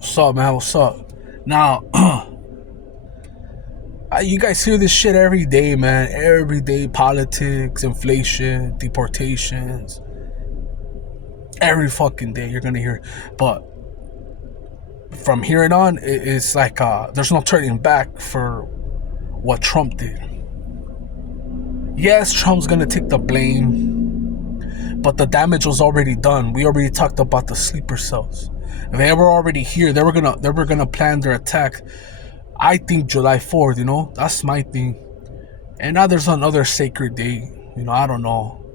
What's up, man? What's up? Now, you guys hear this shit every day, man. Every day, politics, inflation, deportations. Every fucking day, you're gonna hear. But from here on, it's like there's no turning back for what Trump did. Yes, Trump's gonna take the blame, but the damage was already done. We already talked about the sleeper cells. They were already here. They were gonna plan their attack. I think July 4th. That's my thing. And now there's another sacred day. I don't know.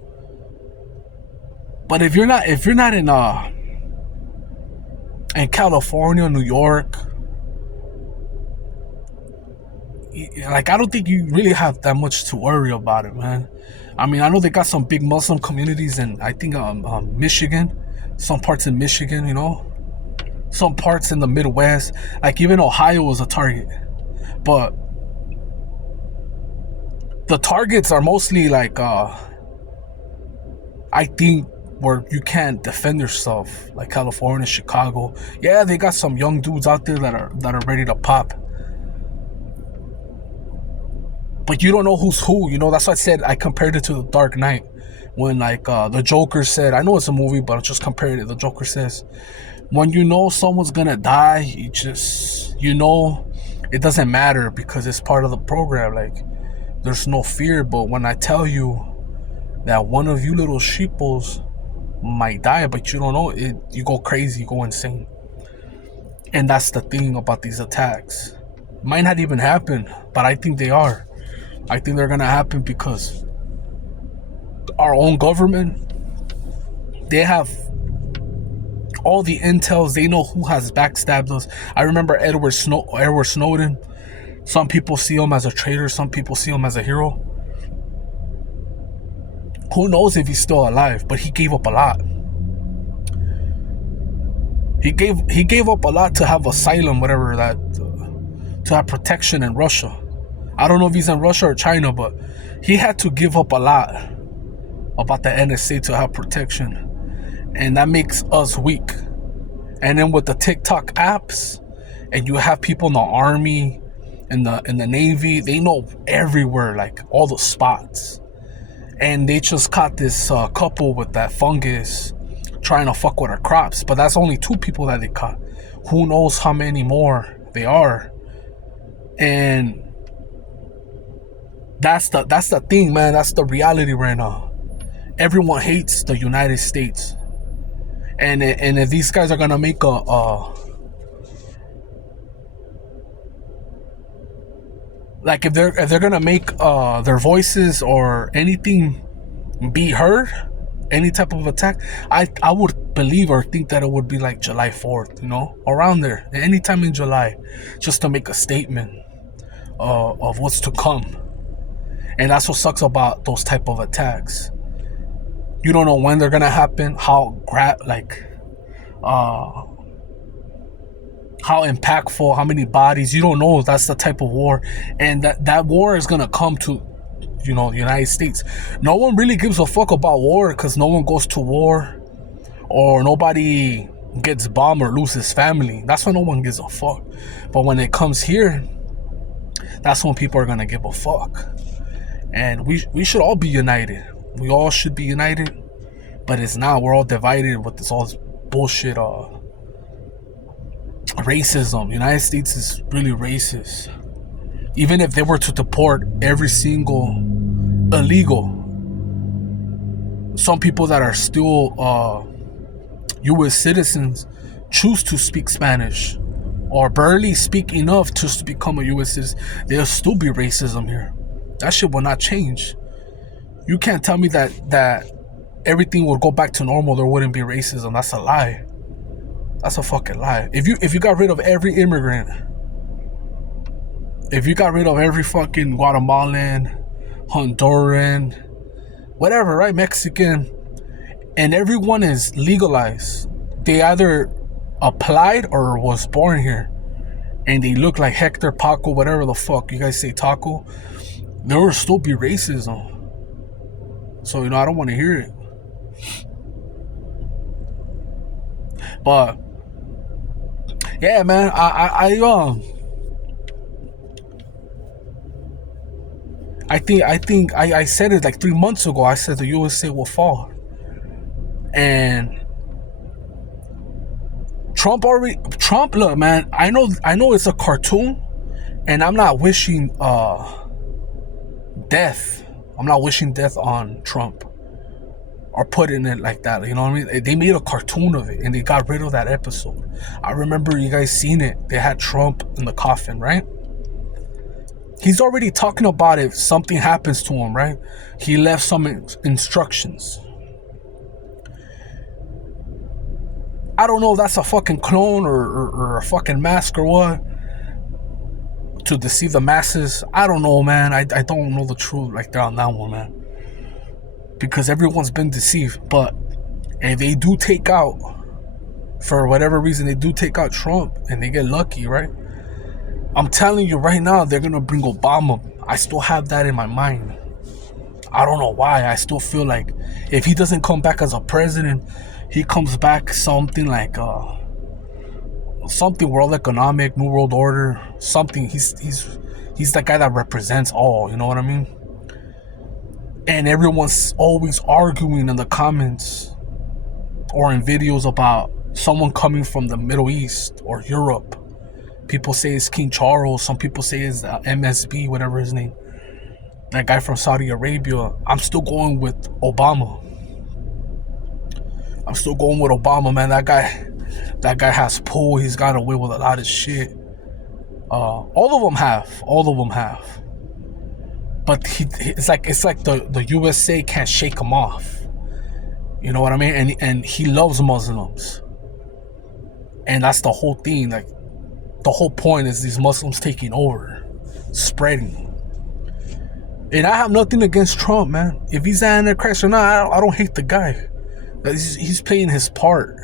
But if you're not in California, New York, like, I don't think you really have that much to worry about it, man. I mean, I know they got some big Muslim communities, and I think Michigan, some parts in Michigan, some parts in the Midwest, like even Ohio was a target. But the targets are mostly like I think where you can't defend yourself, like California, Chicago. Yeah, they got some young dudes out there that are ready to pop. But you don't know who's who, that's why I said I compared it to The Dark Knight. When the Joker said, I know it's a movie, but I just compared it. The Joker says, when you know someone's gonna die, it doesn't matter because it's part of the program. Like, there's no fear. But when I tell you that one of you little sheeples might die, but you don't know it, you go crazy, you go insane. And that's the thing about these attacks. Might not even happen, but I think they are. I think they're gonna happen because our own government, they have all the intels. They know who has backstabbed us. I remember Edward Snowden. Some people see him as a traitor. Some people see him as a hero. Who knows if he's still alive? But he gave up a lot. He gave up a lot to have asylum, whatever that, to have protection in Russia. I don't know if he's in Russia or China, but he had to give up a lot about the NSA to have protection. And that makes us weak. And then with the TikTok apps, and you have people in the army, in the Navy, they know everywhere, like all the spots. And they just caught this couple with that fungus trying to fuck with our crops. But that's only 2 people that they caught. Who knows how many more they are. And that's the thing, man. That's the reality right now. Everyone hates the United States. And if these guys are gonna make like if they're gonna make their voices or anything be heard, any type of attack, I would believe or think that it would be like July 4th, around there, anytime in July, just to make a statement of what's to come. And that's what sucks about those type of attacks. You don't know when they're gonna happen, how impactful, how many bodies. You don't know. That's the type of war, and that war is gonna come to, the United States. No one really gives a fuck about war because no one goes to war, or nobody gets bombed or loses family. That's why no one gives a fuck. But when it comes here, that's when people are gonna give a fuck. And we should all be united. We all should be united. But it's not. We're all divided with all this bullshit racism. United States is really racist. Even if they were to deport every single illegal, some people that are still U.S. citizens choose to speak Spanish or barely speak enough just to become a U.S. citizen, there'll still be racism here. That shit will not change. You can't tell me that everything would go back to normal, there wouldn't be racism. That's a lie. That's a fucking lie. If you got rid of every immigrant, if you got rid of every fucking Guatemalan, Honduran, whatever, right, Mexican, and everyone is legalized, they either applied or was born here, and they look like Hector, Paco, whatever the fuck you guys say, Taco, there will still be racism. So, I don't want to hear it. But Yeah, man. I said it like 3 months ago. I said the USA will fall, and Trump. Look, man. I know it's a cartoon, and I'm not wishing death. I'm not wishing death on Trump or putting it like that. You know what I mean? They made a cartoon of it, and they got rid of that episode. I remember you guys seen it. They had Trump in the coffin, right? He's already talking about if something happens to him, right? He left some instructions. I don't know if that's a fucking clone or a fucking mask or what, to deceive the masses. I don't know, man. I don't know the truth like that on that one, man. Because everyone's been deceived. But if they do take out, for whatever reason, they do take out Trump and they get lucky, right? I'm telling you right now, they're gonna bring Obama. I still have that in my mind. I don't know why. I still feel like if he doesn't come back as a president, he comes back something like something world economic, new world order, something. He's the guy that represents all. You know what I mean? And everyone's always arguing in the comments or in videos about someone coming from the Middle East or Europe. People say it's King Charles. Some people say it's MSB, whatever his name. That guy from Saudi Arabia. I'm still going with Obama. I'm still going with Obama, man. That guy has pull. He's got away with a lot of shit. All of them have. But it's like the USA can't shake him off. You know what I mean? And he loves Muslims. And that's the whole thing. Like, the whole point is these Muslims taking over, spreading. And I have nothing against Trump, man. If he's Antichrist or not, I don't hate the guy. He's playing his part.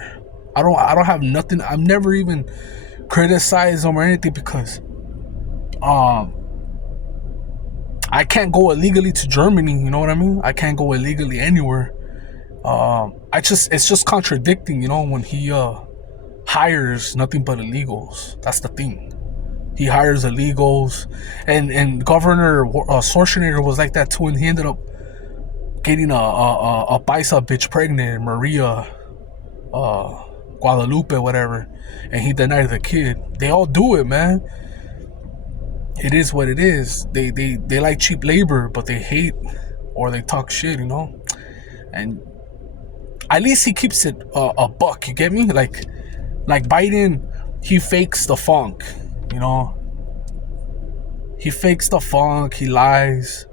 I don't have nothing. I've never even criticized him or anything because I can't go illegally to Germany. You know what I mean? I can't go illegally anywhere. It's just contradicting, you know, when he hires nothing but illegals. That's the thing. He hires illegals, and Governor Schwarzenegger was like that too, and he ended up getting a Paisa bitch pregnant, Maria Guadalupe, whatever, and he denied the kid. They all do it, man. It is what it is. They like cheap labor, but they hate or they talk shit, you know. And at least he keeps it a buck. You get me? Like Biden, he fakes the funk, you know. He fakes the funk. He lies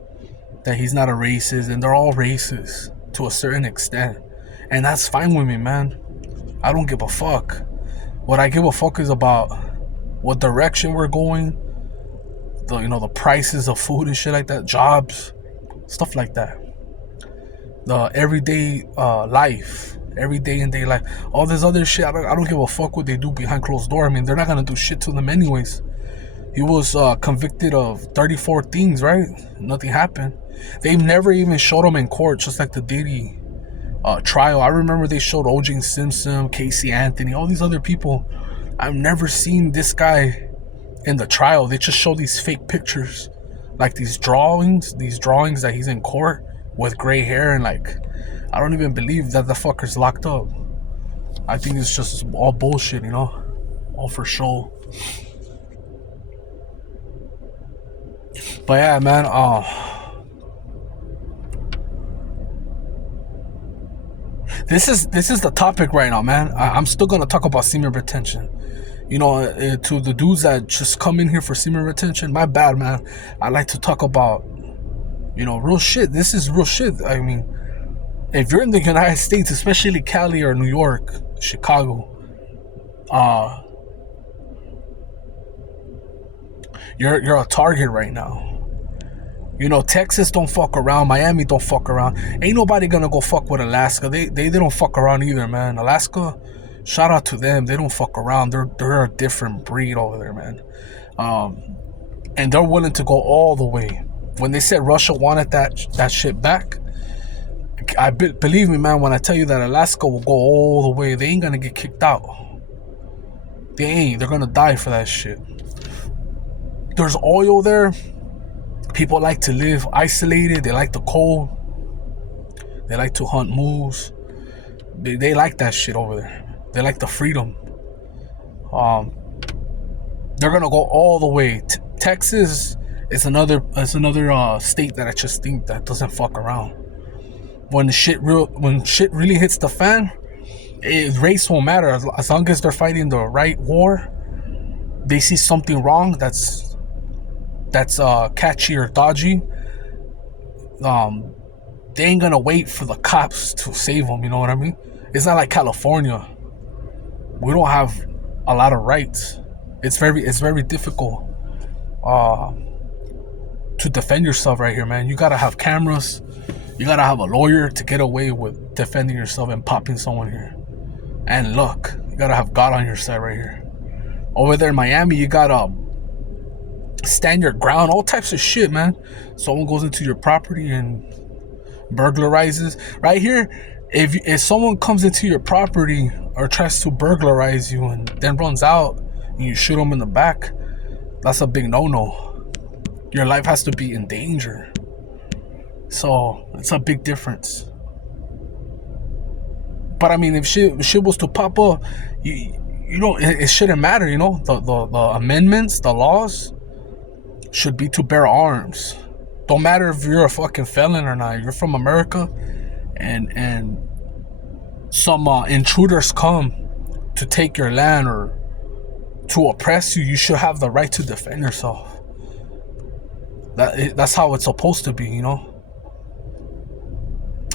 that he's not a racist, and they're all racist to a certain extent, and that's fine with me, man. I don't give a fuck. What I give a fuck is about what direction we're going, the prices of food and shit like that, jobs, stuff like that, the everyday life, every day in day life. All this other shit, I don't give a fuck what they do behind closed door. I mean, they're not gonna do shit to them anyways. He was convicted of 34 things, right? Nothing happened. They've never even showed him in court, just like the Diddy trial. I remember they showed O.J. Simpson, Casey Anthony, all these other people. I've never seen this guy in the trial. They just show these fake pictures, like these drawings that he's in court with gray hair, and like, I don't even believe that the fucker's locked up. I think it's just all bullshit, you know, all for show. But yeah, man, this is the topic right now, man. I'm still gonna talk about semen retention. You know, to the dudes that just come in here for semen retention, my bad, man. I like to talk about, you know, real shit. This is real shit. I mean, if you're in the United States, especially Cali or New York, Chicago, you're a target right now. You know, Texas don't fuck around. Miami don't fuck around. Ain't nobody gonna go fuck with Alaska. They don't fuck around either, man. Alaska, shout out to them. They don't fuck around. They're a different breed over there, man. And they're willing to go all the way. When they said Russia wanted that shit back, believe me, man, when I tell you that Alaska will go all the way, they ain't gonna get kicked out. They ain't. They're gonna die for that shit. There's oil there. People like to live isolated. They like the cold. They like to hunt moose. They like that shit over there. They like the freedom. They're gonna go all the way. Texas is another state that I just think that doesn't fuck around. When shit really hits the fan, race won't matter as long as they're fighting the right war. They see something wrong that's catchy or dodgy. They ain't gonna wait for the cops to save them. You know what I mean? It's not like California. We don't have a lot of rights. It's very difficult to defend yourself right here, man. You gotta have cameras. You gotta have a lawyer to get away with defending yourself and popping someone here. And luck. You gotta have God on your side right here. Over there in Miami, you gotta stand your ground. All types of shit, man. Someone goes into your property and burglarizes. Right here, if someone comes into your property or tries to burglarize you and then runs out and you shoot them in the back, that's a big no-no. Your life has to be in danger. So it's a big difference. But I mean, if shit was to pop up, you don't. It shouldn't matter, you know. The amendments, the laws should be to bear arms. Don't matter if you're a fucking felon or not. You're from America, and some intruders come to take your land or to oppress you. You should have the right to defend yourself. That's how it's supposed to be, you know.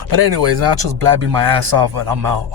But anyways, I'm just blabbing my ass off, and I'm out.